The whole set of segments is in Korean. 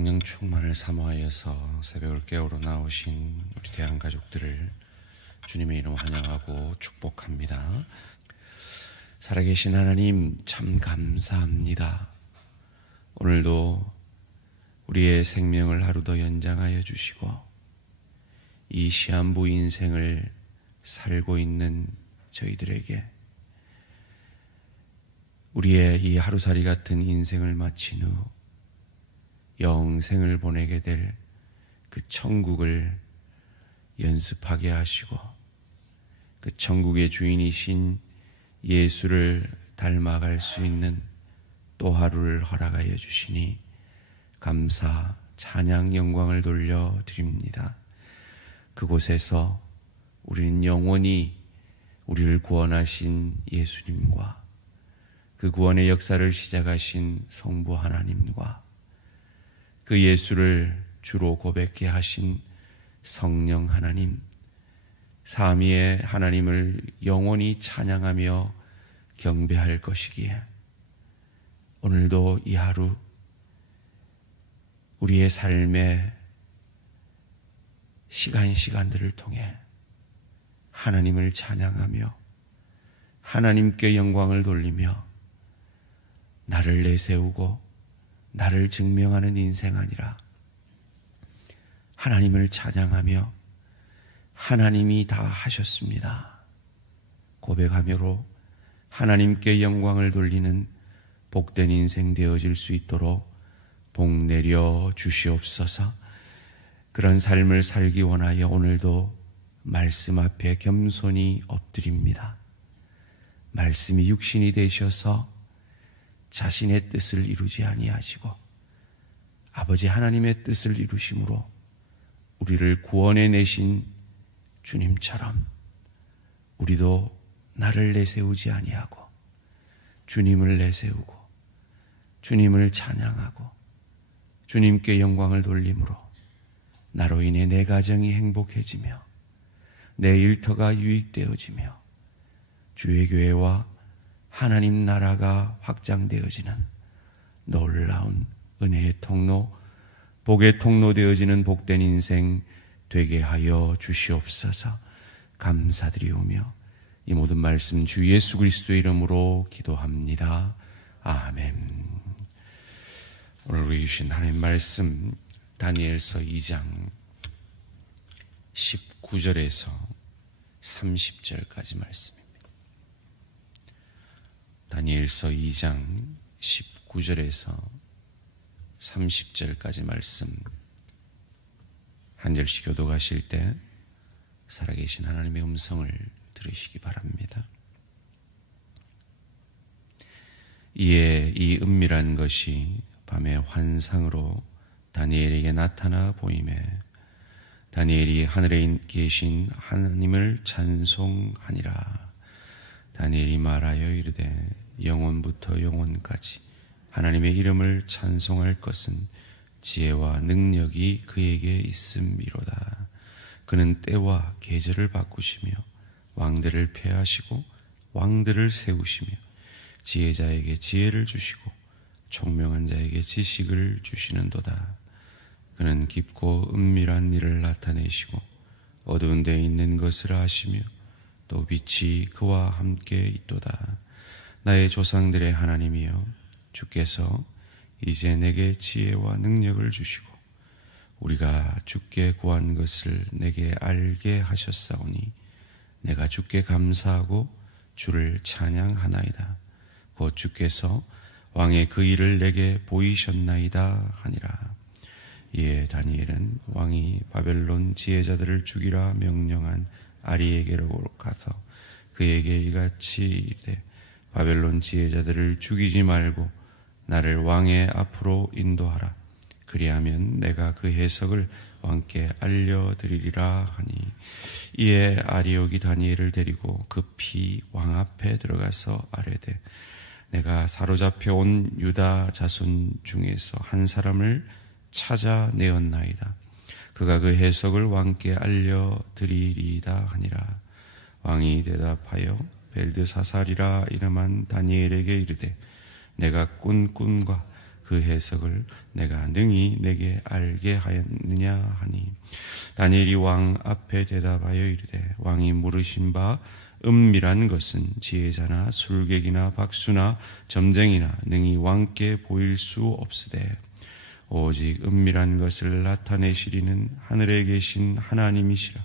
성령 충만을 사모하여서 새벽을 깨우러 나오신 우리 대한 가족들을 주님의 이름 환영하고 축복합니다. 살아계신 하나님 참 감사합니다. 오늘도 우리의 생명을 하루 더 연장하여 주시고 이 시한부 인생을 살고 있는 저희들에게 우리의 이 하루살이 같은 인생을 마친 후 영생을 보내게 될 그 천국을 연습하게 하시고 그 천국의 주인이신 예수를 닮아갈 수 있는 또 하루를 허락하여 주시니 감사, 찬양, 영광을 돌려드립니다. 그곳에서 우리는 영원히 우리를 구원하신 예수님과 그 구원의 역사를 시작하신 성부 하나님과 그 예수를 주로 고백케 하신 성령 하나님, 삼위의 하나님을 영원히 찬양하며 경배할 것이기에 오늘도 이 하루 우리의 삶의 시간들을 통해 하나님을 찬양하며 하나님께 영광을 돌리며 나를 내세우고 나를 증명하는 인생 아니라 하나님을 찬양하며 하나님이 다 하셨습니다 고백하며로 하나님께 영광을 돌리는 복된 인생 되어질 수 있도록 복 내려 주시옵소서. 그런 삶을 살기 원하여 오늘도 말씀 앞에 겸손히 엎드립니다. 말씀이 육신이 되셔서 자신의 뜻을 이루지 아니하시고 아버지 하나님의 뜻을 이루심으로 우리를 구원해 내신 주님처럼 우리도 나를 내세우지 아니하고 주님을 내세우고 주님을 찬양하고 주님께 영광을 돌림으로 나로 인해 내 가정이 행복해지며 내 일터가 유익되어지며 주의 교회와 하나님 나라가 확장되어지는 놀라운 은혜의 통로, 복의 통로 되어지는 복된 인생 되게 하여 주시옵소서. 감사드리오며 이 모든 말씀 주 예수 그리스도의 이름으로 기도합니다. 아멘. 오늘 우리 주신 하나님 말씀 다니엘서 2장 19절에서 30절까지 말씀입니다. 다니엘서 2장 19절에서 30절까지 말씀 한 절씩 교독하실 때 살아계신 하나님의 음성을 들으시기 바랍니다. 이에 이 은밀한 것이 밤의 환상으로 다니엘에게 나타나 보이매 다니엘이 하늘에 계신 하나님을 찬송하니라. 다니엘이 말하여 이르되 영원부터 영원까지 하나님의 이름을 찬송할 것은 지혜와 능력이 그에게 있음이로다. 그는 때와 계절을 바꾸시며 왕들을 폐하시고 왕들을 세우시며 지혜자에게 지혜를 주시고 총명한 자에게 지식을 주시는도다. 그는 깊고 은밀한 일을 나타내시고 어두운 데 있는 것을 아시며 또 빛이 그와 함께 있도다. 나의 조상들의 하나님이여 주께서 이제 내게 지혜와 능력을 주시고 우리가 주께 구한 것을 내게 알게 하셨사오니 내가 주께 감사하고 주를 찬양하나이다. 곧 주께서 왕의 그 일을 내게 보이셨나이다 하니라. 이에 다니엘은 왕이 바벨론 지혜자들을 죽이라 명령한 아리에게로 가서 그에게 이같이 이르되 바벨론 지혜자들을 죽이지 말고 나를 왕의 앞으로 인도하라. 그리하면 내가 그 해석을 왕께 알려드리리라 하니 이에 아리옥이 다니엘을 데리고 급히 왕 앞에 들어가서 아뢰되 내가 사로잡혀 온 유다 자손 중에서 한 사람을 찾아내었나이다. 그가 그 해석을 왕께 알려드리리이다 하니라. 왕이 대답하여 벨드사살이라 이름한 다니엘에게 이르되 내가 꾼 꿈과 그 해석을 내가 능히 내게 알게 하였느냐 하니 다니엘이 왕 앞에 대답하여 이르되 왕이 물으신 바 은밀한 것은 지혜자나 술객이나 박수나 점쟁이나 능히 왕께 보일 수 없으되 오직 은밀한 것을 나타내시리는 하늘에 계신 하나님이시라.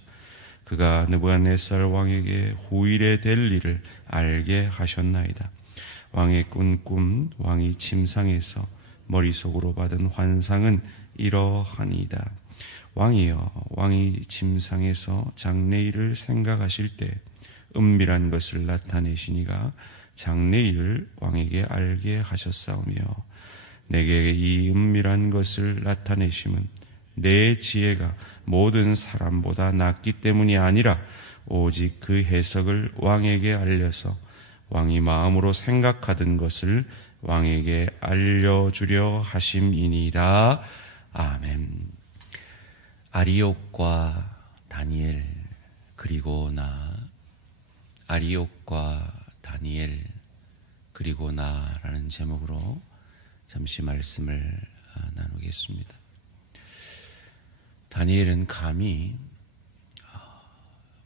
그가 느부갓네살 왕에게 후일에 될 일을 알게 하셨나이다. 왕의 꾼 꿈, 왕이 침상에서 머릿속으로 받은 환상은 이러하니이다. 왕이여, 왕이 침상에서 장래일을 생각하실 때 은밀한 것을 나타내시니가 장래일을 왕에게 알게 하셨사오며 내게 이 은밀한 것을 나타내심은 내 지혜가 모든 사람보다 낫기 때문이 아니라 오직 그 해석을 왕에게 알려서 왕이 마음으로 생각하던 것을 왕에게 알려주려 하심이니라. 아멘. 아리옥과 다니엘 그리고 나, 아리옥과 다니엘 그리고 나라는 제목으로 잠시 말씀을 나누겠습니다. 다니엘은 감히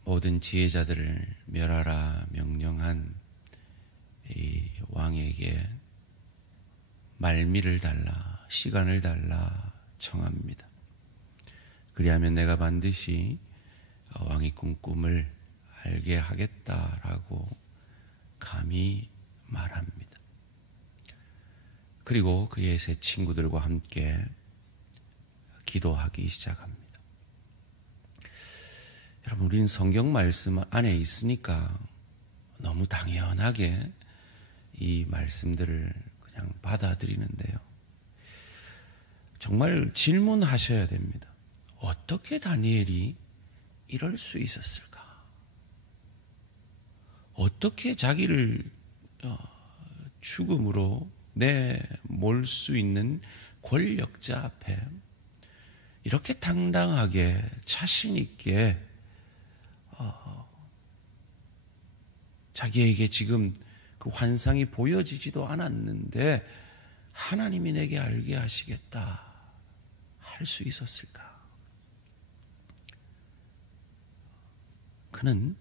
모든 지혜자들을 멸하라 명령한 이 왕에게 말미를 달라, 시간을 달라 청합니다. 그리하면 내가 반드시 왕이 꾼 꿈을 알게 하겠다라고 감히 말합니다. 그리고 그의 세 친구들과 함께 기도하기 시작합니다. 여러분, 우리는 성경 말씀 안에 있으니까 너무 당연하게 이 말씀들을 그냥 받아들이는데요. 정말 질문하셔야 됩니다. 어떻게 다니엘이 이럴 수 있었을까? 어떻게 자기를 죽음으로 내몰 수 있는 권력자 앞에 이렇게 당당하게 자신 있게 자기에게 지금 그 환상이 보여지지도 않았는데 하나님이 내게 알게 하시겠다 할 수 있었을까? 그는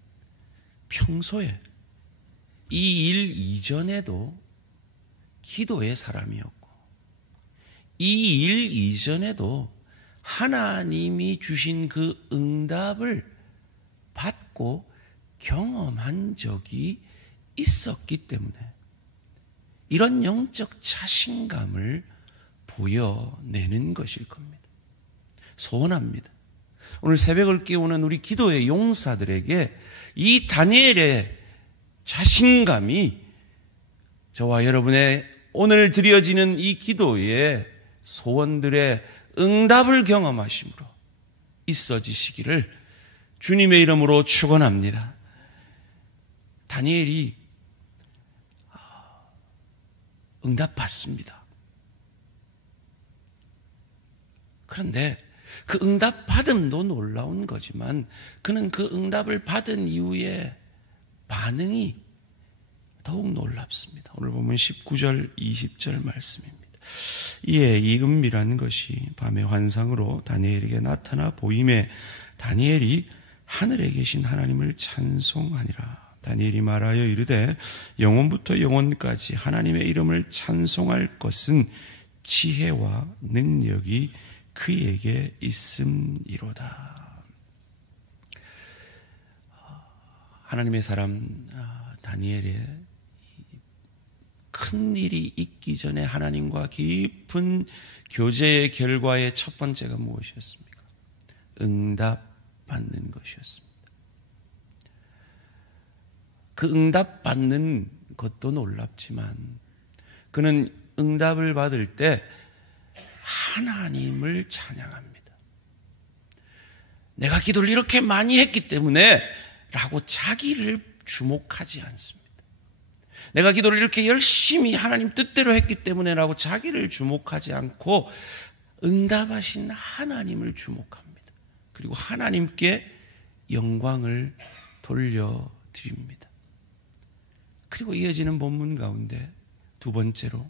평소에 이 일 이전에도 기도의 사람이었고 이 일 이전에도 하나님이 주신 그 응답을 받고 경험한 적이 있었기 때문에 이런 영적 자신감을 보여내는 것일 겁니다. 소원합니다. 오늘 새벽을 깨우는 우리 기도의 용사들에게 이 다니엘의 자신감이 저와 여러분의 오늘 드려지는 이 기도의 소원들의 응답을 경험하심으로 있어지시기를 주님의 이름으로 축원합니다. 다니엘이 응답받습니다. 그런데 그 응답 받음도 놀라운 거지만 그는 그 응답을 받은 이후에 반응이 더욱 놀랍습니다. 오늘 보면 19절 20절 말씀입니다. 이에 이 은밀한 것이 밤의 환상으로 다니엘에게 나타나 보임에 다니엘이 하늘에 계신 하나님을 찬송하니라. 다니엘이 말하여 이르되 영원부터 영원까지 하나님의 이름을 찬송할 것은 지혜와 능력이 그에게 있음이로다. 하나님의 사람 다니엘의 큰 일이 있기 전에 하나님과 깊은 교제의 결과의 첫 번째가 무엇이었습니까? 응답받는 것이었습니다. 그 응답받는 것도 놀랍지만 그는 응답을 받을 때 하나님을 찬양합니다. 내가 기도를 이렇게 많이 했기 때문에 라고 자기를 주목하지 않습니다. 내가 기도를 이렇게 열심히 하나님 뜻대로 했기 때문에 라고 자기를 주목하지 않고 응답하신 하나님을 주목합니다. 그리고 하나님께 영광을 돌려드립니다. 그리고 이어지는 본문 가운데 두 번째로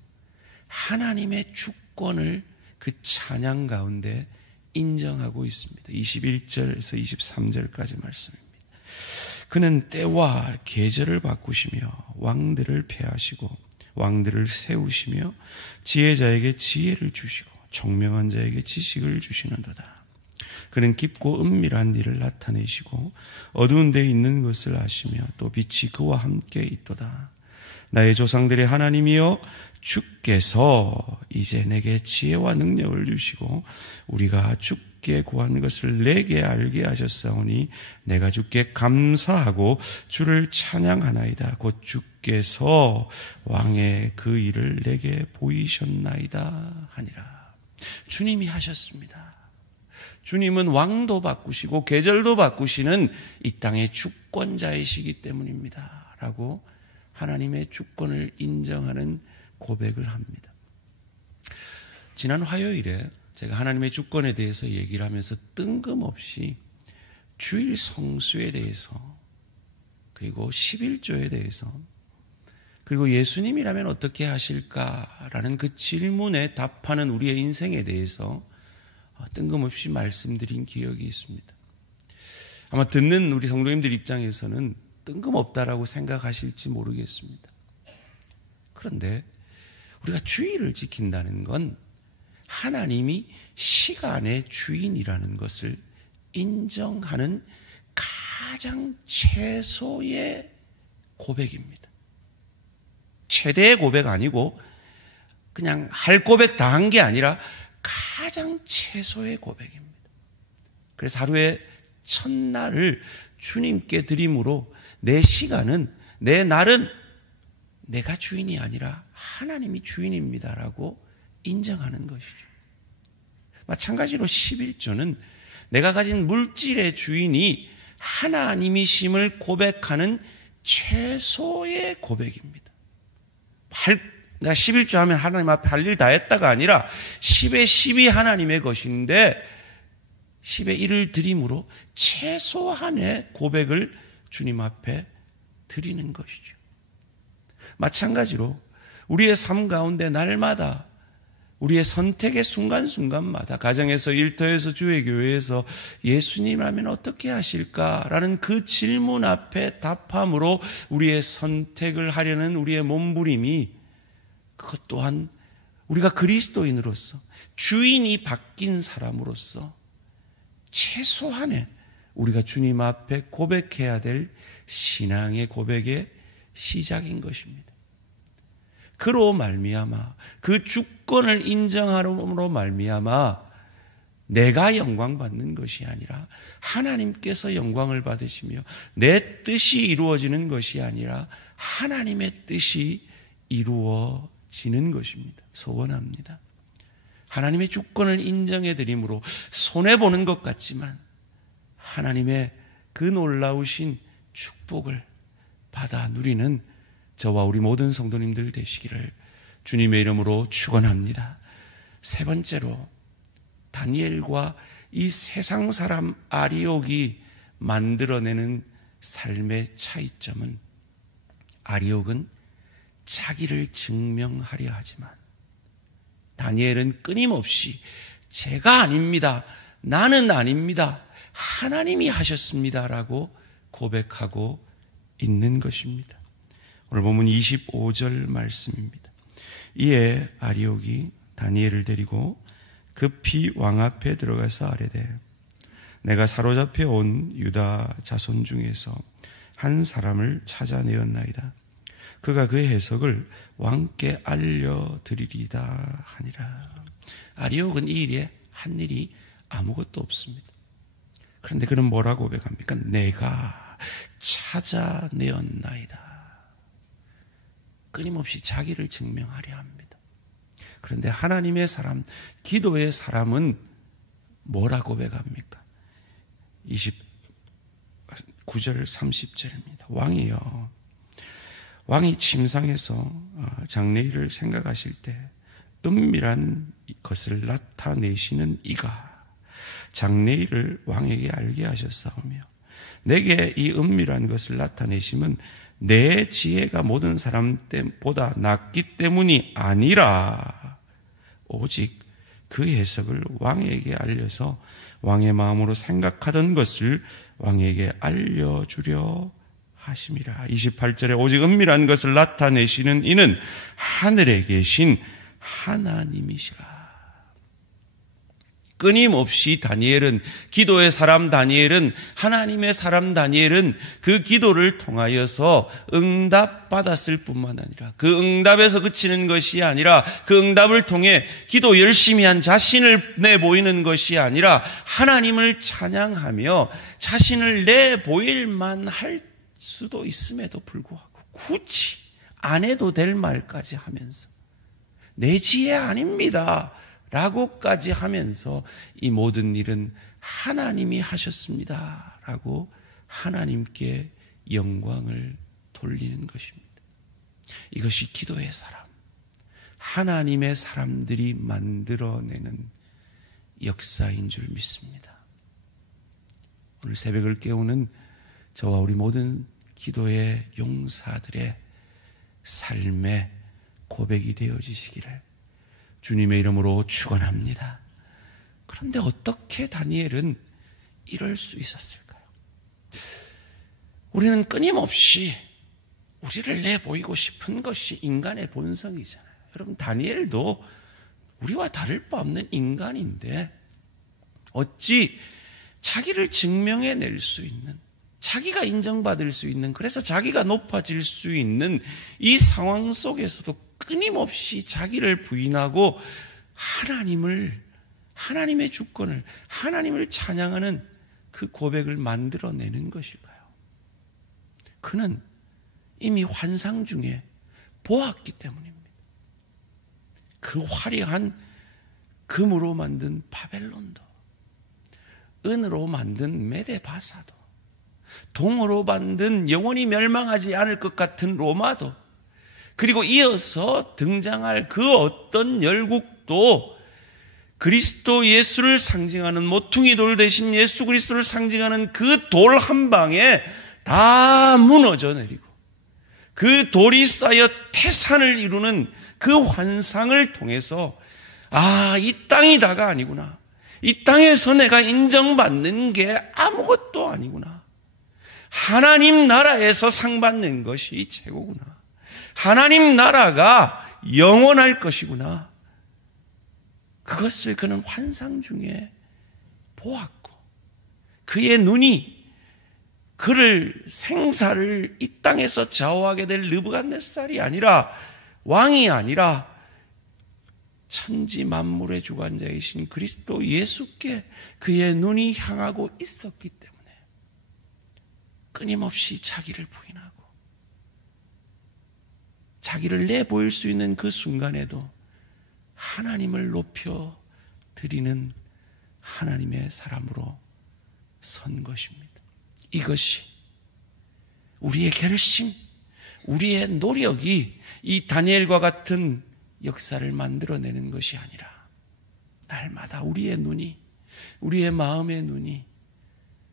하나님의 주권을 그 찬양 가운데 인정하고 있습니다. 21절에서 23절까지 말씀입니다. 그는 때와 계절을 바꾸시며 왕들을 폐하시고 왕들을 세우시며 지혜자에게 지혜를 주시고 총명한 자에게 지식을 주시는도다. 그는 깊고 은밀한 일을 나타내시고 어두운 데에 있는 것을 아시며 또 빛이 그와 함께 있도다. 나의 조상들의 하나님이여 주께서 이제 내게 지혜와 능력을 주시고 우리가 주께 구한 것을 내게 알게 하셨사오니 내가 주께 감사하고 주를 찬양하나이다. 곧 주께서 왕의 그 일을 내게 보이셨나이다 하니라. 주님이 하셨습니다. 주님은 왕도 바꾸시고 계절도 바꾸시는 이 땅의 주권자이시기 때문입니다. 라고 하나님의 주권을 인정하는 고백을 합니다. 지난 화요일에 제가 하나님의 주권에 대해서 얘기를 하면서 뜬금없이 주일 성수에 대해서 그리고 11조에 대해서 그리고 예수님이라면 어떻게 하실까라는 그 질문에 답하는 우리의 인생에 대해서 뜬금없이 말씀드린 기억이 있습니다. 아마 듣는 우리 성도님들 입장에서는 뜬금없다라고 생각하실지 모르겠습니다. 그런데 우리가 주일을 지킨다는 건 하나님이 시간의 주인이라는 것을 인정하는 가장 최소의 고백입니다. 최대의 고백 아니고 그냥 할 고백 다 한 게 아니라 가장 최소의 고백입니다. 그래서 하루의 첫날을 주님께 드림으로 내 시간은, 내 날은 내가 주인이 아니라 하나님이 주인입니다라고 인정하는 것이죠. 마찬가지로 11조는 내가 가진 물질의 주인이 하나님이심을 고백하는 최소의 고백입니다. 내가 11조 하면 하나님 앞에 할 일 다 했다가 아니라 10의 10이 하나님의 것인데 10의 1을 드림으로 최소한의 고백을 주님 앞에 드리는 것이죠. 마찬가지로 우리의 삶 가운데 날마다 우리의 선택의 순간순간마다 가정에서, 일터에서, 주의 교회에서 예수님이라면 어떻게 하실까라는 그 질문 앞에 답함으로 우리의 선택을 하려는 우리의 몸부림이, 그것 또한 우리가 그리스도인으로서 주인이 바뀐 사람으로서 최소한의 우리가 주님 앞에 고백해야 될 신앙의 고백의 시작인 것입니다. 그로 말미암아, 그 주권을 인정함으로 말미암아 내가 영광 받는 것이 아니라 하나님께서 영광을 받으시며 내 뜻이 이루어지는 것이 아니라 하나님의 뜻이 이루어지는 것입니다. 소원합니다. 하나님의 주권을 인정해 드림으로 손해보는 것 같지만 하나님의 그 놀라우신 축복을 받아 누리는 저와 우리 모든 성도님들 되시기를 주님의 이름으로 축원합니다. 세 번째로, 다니엘과 이 세상 사람 아리옥이 만들어내는 삶의 차이점은, 아리옥은 자기를 증명하려 하지만 다니엘은 끊임없이 제가 아닙니다, 나는 아닙니다, 하나님이 하셨습니다라고 고백하고 있는 것입니다. 오늘 본문 25절 말씀입니다. 이에 아리옥이 다니엘을 데리고 급히 왕 앞에 들어가서 아뢰되, 내가 사로잡혀 온 유다 자손 중에서 한 사람을 찾아내었나이다. 그가 그의 해석을 왕께 알려드리리다 하니라. 아리옥은 이 일에 한 일이 아무것도 없습니다. 그런데 그는 뭐라고 고백합니까? 내가 찾아내었나이다. 끊임없이 자기를 증명하려 합니다. 그런데 하나님의 사람, 기도의 사람은 뭐라고 고백합니까? 29절 30절입니다. 왕이여, 왕이 침상에서 장래일을 생각하실 때 은밀한 것을 나타내시는 이가 장래일을 왕에게 알게 하셨사오며 내게 이 은밀한 것을 나타내심은 내 지혜가 모든 사람보다 낫기 때문이 아니라 오직 그 해석을 왕에게 알려서 왕의 마음으로 생각하던 것을 왕에게 알려주려 하심이라. 28절에 오직 은밀한 것을 나타내시는 이는 하늘에 계신 하나님이시라. 끊임없이 다니엘은, 기도의 사람 다니엘은, 하나님의 사람 다니엘은 그 기도를 통하여서 응답받았을 뿐만 아니라, 그 응답에서 그치는 것이 아니라, 그 응답을 통해 기도 열심히 한 자신을 내보이는 것이 아니라 하나님을 찬양하며 자신을 내보일만 할 수도 있음에도 불구하고 굳이 안 해도 될 말까지 하면서 내 지혜 아닙니다 라고까지 하면서 이 모든 일은 하나님이 하셨습니다 라고 하나님께 영광을 돌리는 것입니다. 이것이 기도의 사람, 하나님의 사람들이 만들어내는 역사인 줄 믿습니다. 오늘 새벽을 깨우는 저와 우리 모든 기도의 용사들의 삶의 고백이 되어지시기를 주님의 이름으로 축원합니다. 그런데 어떻게 다니엘은 이럴 수 있었을까요? 우리는 끊임없이 우리를 내보이고 싶은 것이 인간의 본성이잖아요. 여러분, 다니엘도 우리와 다를 바 없는 인간인데 어찌 자기를 증명해낼 수 있는, 자기가 인정받을 수 있는, 그래서 자기가 높아질 수 있는 이 상황 속에서도 끊임없이 자기를 부인하고 하나님의 주권을, 하나님을 찬양하는 그 고백을 만들어내는 것일까요? 그는 이미 환상 중에 보았기 때문입니다. 그 화려한 금으로 만든 바벨론도, 은으로 만든 메데바사도, 동으로 만든 영원히 멸망하지 않을 것 같은 로마도, 그리고 이어서 등장할 그 어떤 열국도 그리스도 예수를 상징하는, 모퉁이 돌 대신 예수 그리스도를 상징하는 그 돌 한 방에 다 무너져 내리고 그 돌이 쌓여 태산을 이루는 그 환상을 통해서 이 땅이다가 아니구나, 이 땅에서 내가 인정받는 게 아무것도 아니구나, 하나님 나라에서 상 받는 것이 최고구나, 하나님 나라가 영원할 것이구나, 그것을 그는 환상 중에 보았고, 그의 눈이 그를, 생사를 이 땅에서 좌우하게 될 느부갓네살이 아니라, 왕이 아니라 천지 만물의 주관자이신 그리스도 예수께 그의 눈이 향하고 있었기 때문에 끊임없이 자기를 부인하고 자기를 내보일 수 있는 그 순간에도 하나님을 높여 드리는 하나님의 사람으로 선 것입니다. 이것이 우리의 결심, 우리의 노력이 이 다니엘과 같은 역사를 만들어내는 것이 아니라 날마다 우리의 눈이, 우리의 마음의 눈이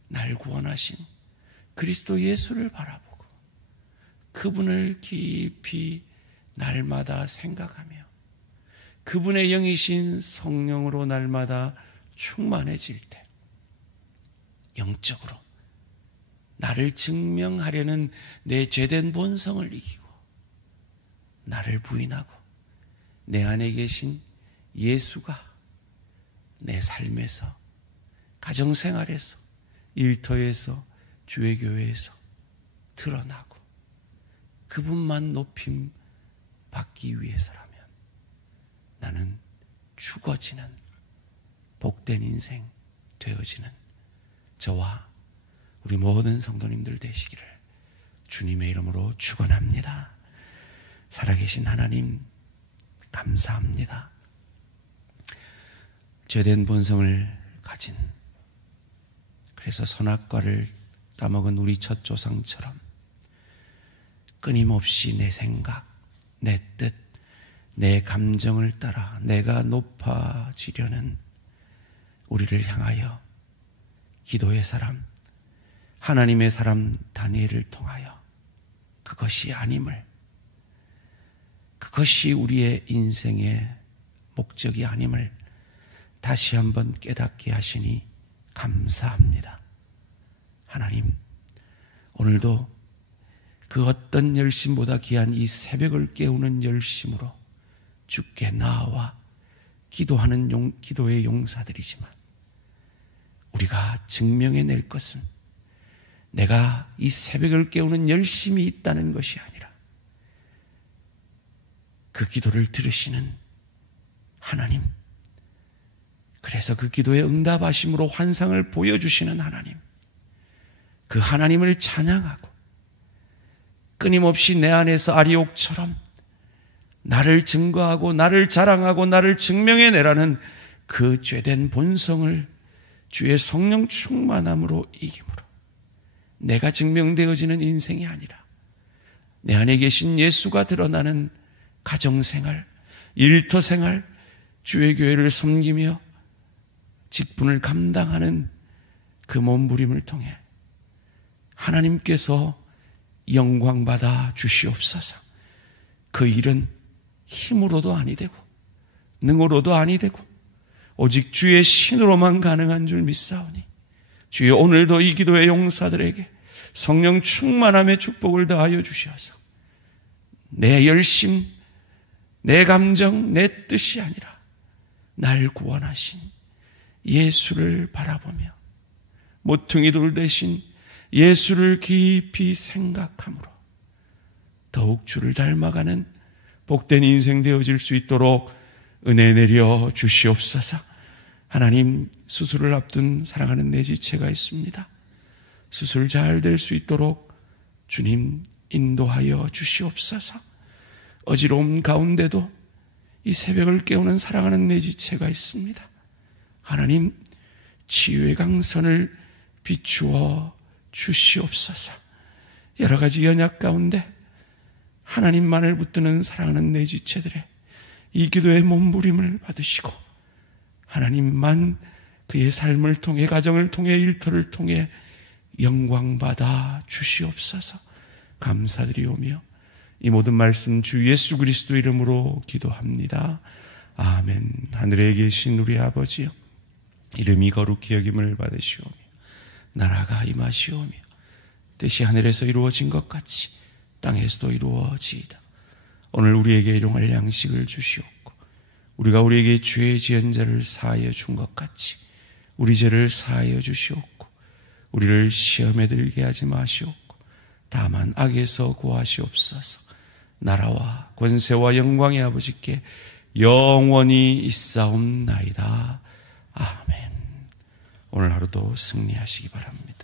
날 구원하신 그리스도 예수를 바라보고 그분을 깊이 날마다 생각하며 그분의 영이신 성령으로 날마다 충만해질 때 영적으로 나를 증명하려는 내 죄된 본성을 이기고 나를 부인하고 내 안에 계신 예수가 내 삶에서, 가정생활에서, 일터에서, 주의 교회에서 드러나고 그분만 높임 받기 위해서라면 나는 죽어지는 복된 인생 되어지는 저와 우리 모든 성도님들 되시기를 주님의 이름으로 축원합니다. 살아계신 하나님 감사합니다. 죄된 본성을 가진, 그래서 선악과를 따먹은 우리 첫 조상처럼 끊임없이 내 생각, 내 뜻, 내 감정을 따라 내가 높아지려는 우리를 향하여 기도의 사람, 하나님의 사람 다니엘을 통하여 그것이 아님을, 그것이 우리의 인생의 목적이 아님을 다시 한번 깨닫게 하시니 감사합니다. 하나님, 오늘도 그 어떤 열심보다 귀한 이 새벽을 깨우는 열심으로 주께 나아와 기도하는 기도의 용사들이지만 우리가 증명해낼 것은 내가 이 새벽을 깨우는 열심이 있다는 것이 아니라 그 기도를 들으시는 하나님, 그래서 그 기도에 응답하심으로 환상을 보여주시는 하나님, 그 하나님을 찬양하고 끊임없이 내 안에서 아리옥처럼 나를 증거하고 나를 자랑하고 나를 증명해내라는 그 죄된 본성을 주의 성령 충만함으로 이김으로 내가 증명되어지는 인생이 아니라 내 안에 계신 예수가 드러나는 가정생활, 일터생활, 주의 교회를 섬기며 직분을 감당하는 그 몸부림을 통해 하나님께서 영광받아 주시옵소서. 그 일은 힘으로도 아니 되고 능으로도 아니 되고 오직 주의 신으로만 가능한 줄 믿사오니 주여, 오늘도 이 기도의 용사들에게 성령 충만함의 축복을 더하여 주시어서 내 열심, 내 감정, 내 뜻이 아니라 날 구원하신 예수를 바라보며 모퉁이 돌 대신 예수를 깊이 생각함으로 더욱 주를 닮아가는 복된 인생 되어질 수 있도록 은혜 내려 주시옵소서. 하나님, 수술을 앞둔 사랑하는 내 지체가 있습니다. 수술 잘 될 수 있도록 주님 인도하여 주시옵소서. 어지러움 가운데도 이 새벽을 깨우는 사랑하는 내 지체가 있습니다. 하나님, 치유의 강선을 비추어 주시옵소서. 여러 가지 연약 가운데 하나님만을 붙드는 사랑하는 내 지체들의 이 기도의 몸부림을 받으시고 하나님만 그의 삶을 통해, 가정을 통해, 일터를 통해 영광받아 주시옵소서. 감사드리오며 이 모든 말씀 주 예수 그리스도 이름으로 기도합니다. 아멘. 하늘에 계신 우리 아버지여, 이름이 거룩히 여김을 받으시오며 나라가 임하시오며 뜻이 하늘에서 이루어진 것 같이 땅에서도 이루어지이다. 오늘 우리에게 일용할 양식을 주시옵고 우리가 우리에게 죄 지은 자를 사하여 준 것 같이 우리 죄를 사하여 주시옵고 우리를 시험에 들게 하지 마시옵고 다만 악에서 구하시옵소서. 나라와 권세와 영광의 아버지께 영원히 있사옵나이다. 아멘. 오늘 하루도 승리하시기 바랍니다.